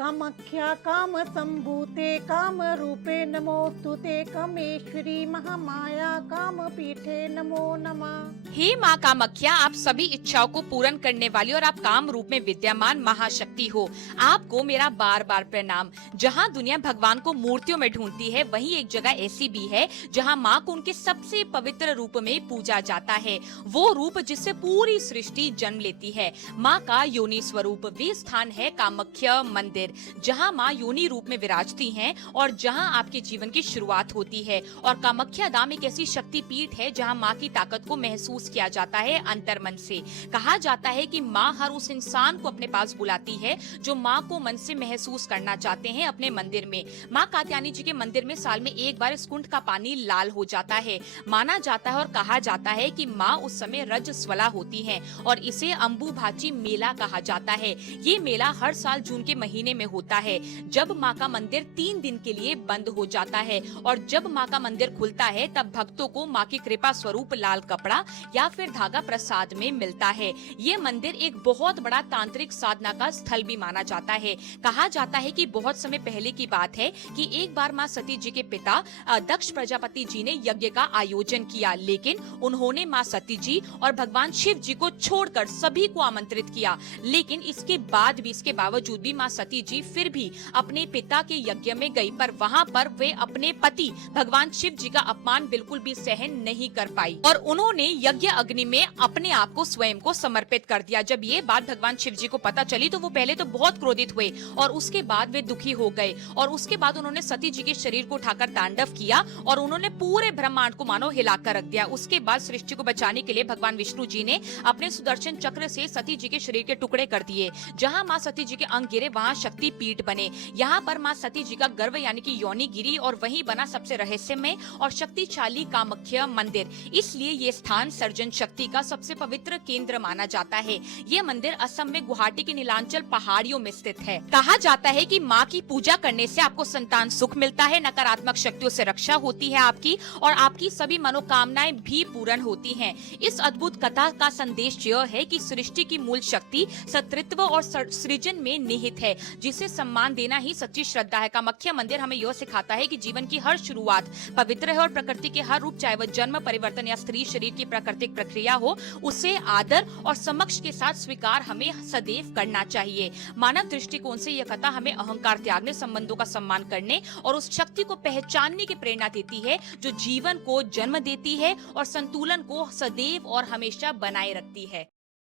कामाख्या काम संभूते काम रूपे नमोस्तुते कामेश्वरी महामाया काम पीठे नमो नमः। हे माँ कामाख्या, आप सभी इच्छाओं को पूर्ण करने वाली और आप काम रूप में विद्यमान महाशक्ति हो। आपको मेरा बार बार प्रणाम। जहाँ दुनिया भगवान को मूर्तियों में ढूंढती है, वहीं एक जगह ऐसी भी है जहाँ माँ को उनके सबसे पवित्र रूप में पूजा जाता है। वो रूप जिससे पूरी सृष्टि जन्म लेती है। माँ का योनि स्वरूप वे स्थान है कामाख्या मंदिर, जहाँ माँ योनि रूप में विराजती हैं और जहाँ आपके जीवन की शुरुआत होती है। और कामाख्या धाम एक ऐसी शक्ति पीठ है जहाँ माँ की ताकत को महसूस किया जाता है अंतर मन से। कहा जाता है कि माँ हर उस इंसान को अपने पास बुलाती है जो माँ को मन से महसूस करना चाहते हैं अपने मंदिर में। माँ कात्यायनी जी के मंदिर में साल में एक बार इस कुंड का पानी लाल हो जाता है। माना जाता है और कहा जाता है कि माँ उस समय रजस्वला होती हैं और इसे अम्बुभाची मेला कहा जाता है। ये मेला हर साल जून के महीने में होता है, जब माँ का मंदिर 3 दिन के लिए बंद हो जाता है और जब माँ का मंदिर खुलता है तब भक्तों को माँ की कृपा स्वरूप लाल कपड़ा या फिर धागा प्रसाद में मिलता है। ये मंदिर एक बहुत बड़ा तांत्रिक साधना का स्थल भी माना जाता है। कहा जाता है कि बहुत समय पहले की बात है कि एक बार माँ सती जी के पिता दक्ष प्रजापति जी ने यज्ञ का आयोजन किया, लेकिन उन्होंने माँ सती जी और भगवान शिव जी को छोड़कर सभी को आमंत्रित किया। लेकिन इसके बावजूद भी माँ सती जी फिर भी अपने पिता के यज्ञ में गई, पर वहाँ पर वे अपने पति भगवान शिव जी का अपमान बिल्कुल भी सहन नहीं कर पाई और उन्होंने यज्ञ अग्नि में अपने आप को स्वयं को समर्पित कर दिया। जब ये बात भगवान शिव जी को पता चली तो वो पहले तो बहुत क्रोधित हुए और उसके बाद वे दुखी हो गए और उसके बाद उन्होंने सती जी के शरीर को उठाकर तांडव किया और उन्होंने पूरे ब्रह्मांड को मानो हिलाकर रख दिया। उसके बाद सृष्टि को बचाने के लिए भगवान विष्णु जी ने अपने सुदर्शन चक्र से सती जी के शरीर के टुकड़े कर दिए। जहाँ माँ सती जी के अंग गिरे वहाँ शक्ति पीठ बने। यहाँ पर माँ सती जी का गर्भ यानी कि योनि गिरी और वही बना सबसे रहस्यमय और शक्तिशाली कामाख्या मंदिर। इसलिए ये स्थान सर्जन शक्ति का सबसे पवित्र केंद्र माना जाता है। ये मंदिर असम में गुवाहाटी के नीलांचल पहाड़ियों में स्थित है। कहा जाता है कि माँ की पूजा करने से आपको संतान सुख मिलता है, नकारात्मक शक्तियों से रक्षा होती है आपकी और आपकी सभी मनोकामनाएं भी पूर्ण होती हैं। इस अद्भुत कथा का संदेश यह है कि सृष्टि की मूल शक्ति सतृत्व और सृजन में निहित है, जिसे सम्मान देना ही सच्ची श्रद्धा है। कामाख्या मंदिर हमें यह सिखाता है कि जीवन की हर शुरुआत पवित्र है और प्रकृति के हर रूप, चाहे वह जन्म, परिवर्तन या स्त्री शरीर की प्राकृतिक प्रक्रिया हो, उसे आदर और समक्ष के साथ स्वीकार हमें सदैव करना चाहिए। मानव दृष्टिकोण से यह कथा हमें अहंकार त्यागने, संबंधों का सम्मान करने और उस शक्ति को पहचानने की प्रेरणा देती है जो जीवन को जन्म देती है और संतुलन को सदैव और हमेशा बनाए रखती है।